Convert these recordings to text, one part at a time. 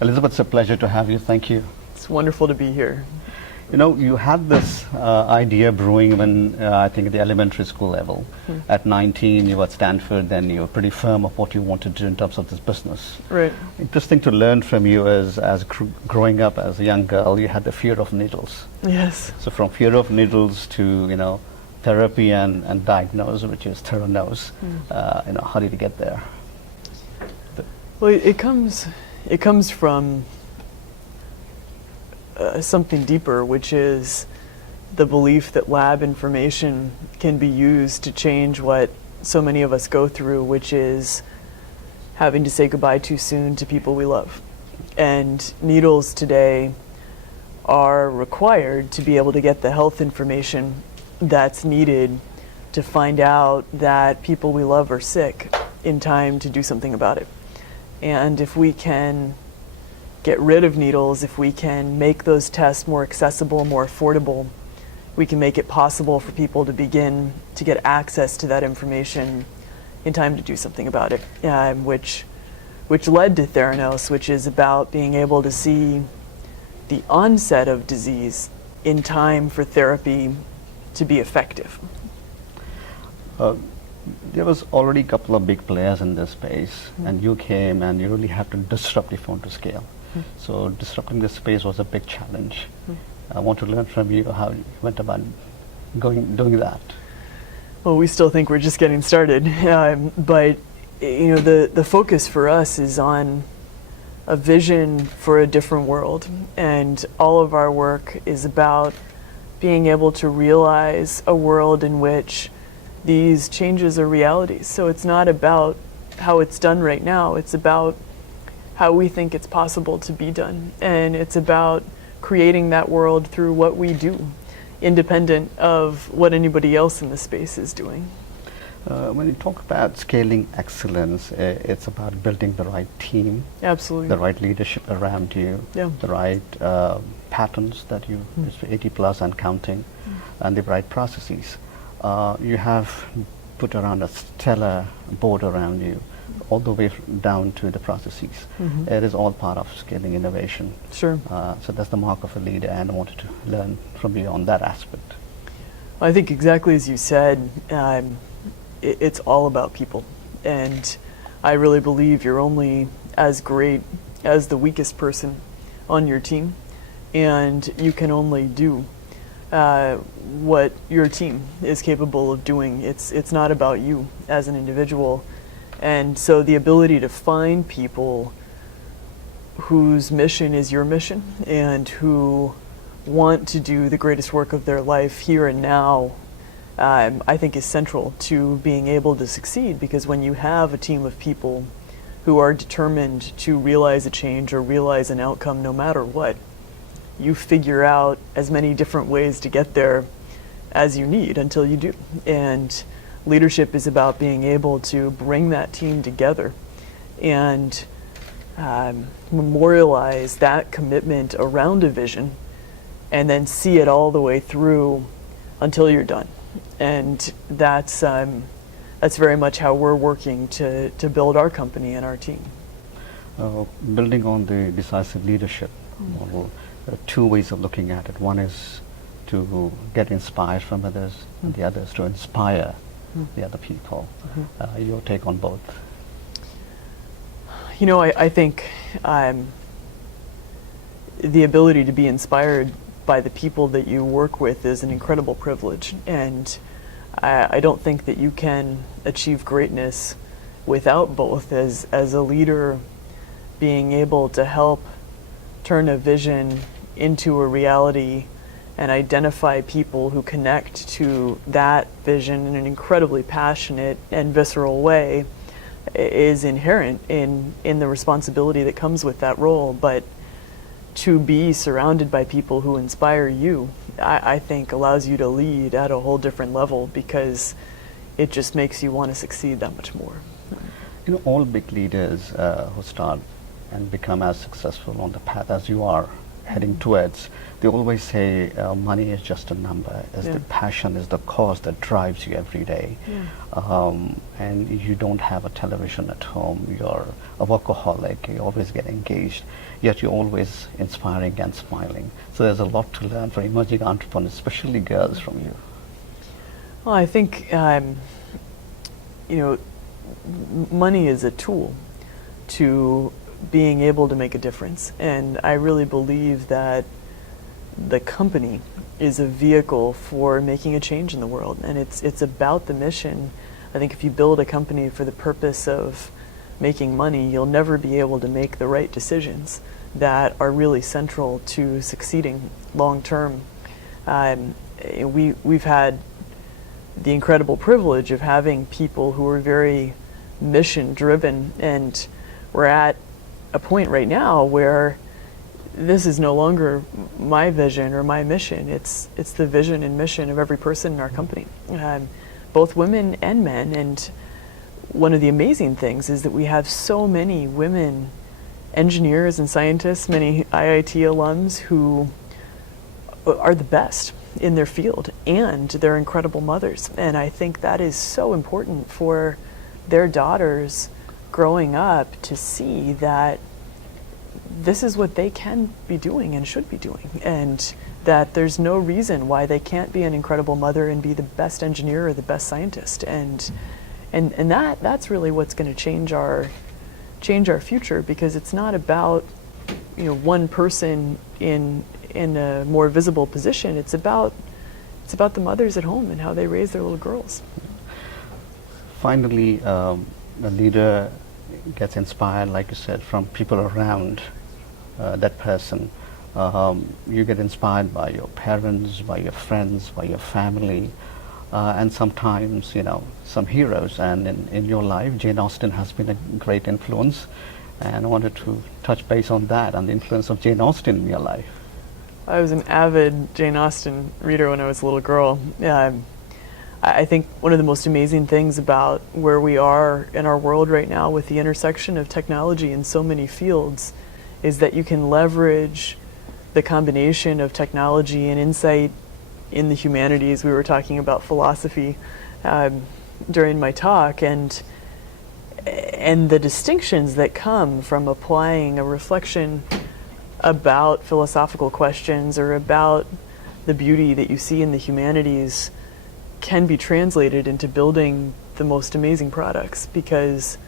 Elizabeth, it's a pleasure to have you. Thank you. It's wonderful to be here. You know, you had this idea brewing when I think at the elementary school level. At 19, you were at Stanford, then you were pretty firm of what you wanted to do in terms of this business. Right. Interesting to learn from you as growing up as a young girl, you had the fear of needles. Yes. So from fear of needles to, therapy and diagnose, which is Theranos, how did you get there? Well, it comes from something deeper, which is the belief that lab information can be used to change what so many of us go through, which is having to say goodbye too soon to people we love. And needles today are required to be able to get the health information that's needed to find out that people we love are sick in time to do something about it. And if we can get rid of needles, if we can make those tests more accessible, more affordable, we can make it possible for people to begin to get access to that information in time to do something about it, which led to Theranos, which is about being able to see the onset of disease in time for therapy to be effective. There was already a couple of big players in this space, and you came and you really had to disrupt if you want to scale. So disrupting this space was a big challenge. I want to learn from you how you went about doing that. Well, we still think we're just getting started, but the focus for us is on a vision for a different world, and all of our work is about being able to realize a world in which these changes are realities. So it's not about how it's done right now, it's about how we think it's possible to be done. And it's about creating that world through what we do, independent of what anybody else in the space is doing. When you talk about scaling excellence, it's about building the right team, Absolutely. the right leadership around you, the right patterns that you, 80 plus and counting, and the right processes. You have put around a stellar board around you, all the way down to the processes. It is all part of scaling innovation. Sure. So that's the mark of a leader, and I wanted to learn from you on that aspect. I think exactly as you said, it's all about people. And I really believe you're only as great as the weakest person on your team, and you can only do what your team is capable of doing. It's not about you as an individual. And so the ability to find people whose mission is your mission and who want to do the greatest work of their life here and now, I think is central to being able to succeed, because when you have a team of people who are determined to realize a change or realize an outcome no matter what, you figure out as many different ways to get there as you need until you do. And leadership is about being able to bring that team together and memorialize that commitment around a vision, and then see it all the way through until you're done. And that's very much how we're working to build our company and our team. Building on the decisive leadership model, there are two ways of looking at it. One is to get inspired from others, and the other is to inspire the other people. Your take on both? I think the ability to be inspired by the people that you work with is an incredible privilege, and I don't think that you can achieve greatness without both. As a leader, being able to help turn a vision into a reality and identify people who connect to that vision in an incredibly passionate and visceral way is inherent in the responsibility that comes with that role. But to be surrounded by people who inspire you, I think allows you to lead at a whole different level, because it just makes you want to succeed that much more. All big leaders who start and become as successful on the path as you are heading towards, they always say money is just a number, as the passion is the cause that drives you every day. and you don't have a television at home, you're a workaholic, you always get engaged, yet you're always inspiring and smiling. So there's a lot to learn for emerging entrepreneurs, especially girls, from you. Well, I think, money is a tool to being able to make a difference. And I really believe that the company is a vehicle for making a change in the world. And it's about the mission. I think if you build a company for the purpose of making money, you'll never be able to make the right decisions that are really central to succeeding long term. We've had the incredible privilege of having people who are very mission driven, and we're at a point right now where this is no longer my vision or my mission. It's the vision and mission of every person in our company, both women and men. And one of the amazing things is that we have so many women engineers and scientists, many IIT alums who are the best in their field, and they're incredible mothers. And I think that is so important for their daughters growing up to see that this is what they can be doing and should be doing, and that there's no reason why they can't be an incredible mother and be the best engineer or the best scientist. And that's really what's going to change our future, because it's not about one person in a more visible position. It's about the mothers at home and how they raise their little girls. Finally, the leader gets inspired, like you said, from people around that person. You get inspired by your parents, by your friends, by your family, and sometimes, some heroes. And in your life, Jane Austen has been a great influence. And I wanted to touch base on that and the influence of Jane Austen in your life. I was an avid Jane Austen reader when I was a little girl. I think one of the most amazing things about where we are in our world right now with the intersection of technology in so many fields is that you can leverage the combination of technology and insight in the humanities. We were talking about philosophy during my talk, and the distinctions that come from applying a reflection about philosophical questions or about the beauty that you see in the humanities can be translated into building the most amazing products, because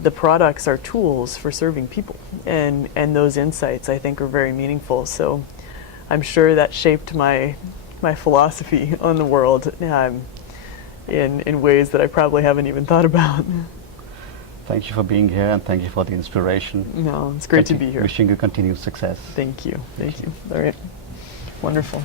the products are tools for serving people, and those insights, I think, are very meaningful. So I'm sure that shaped my philosophy on the world in ways that I probably haven't even thought about. Thank you for being here, and thank you for the inspiration. No, it's great to be here. Wishing you continued success. Thank you. Thank you. All right. Wonderful.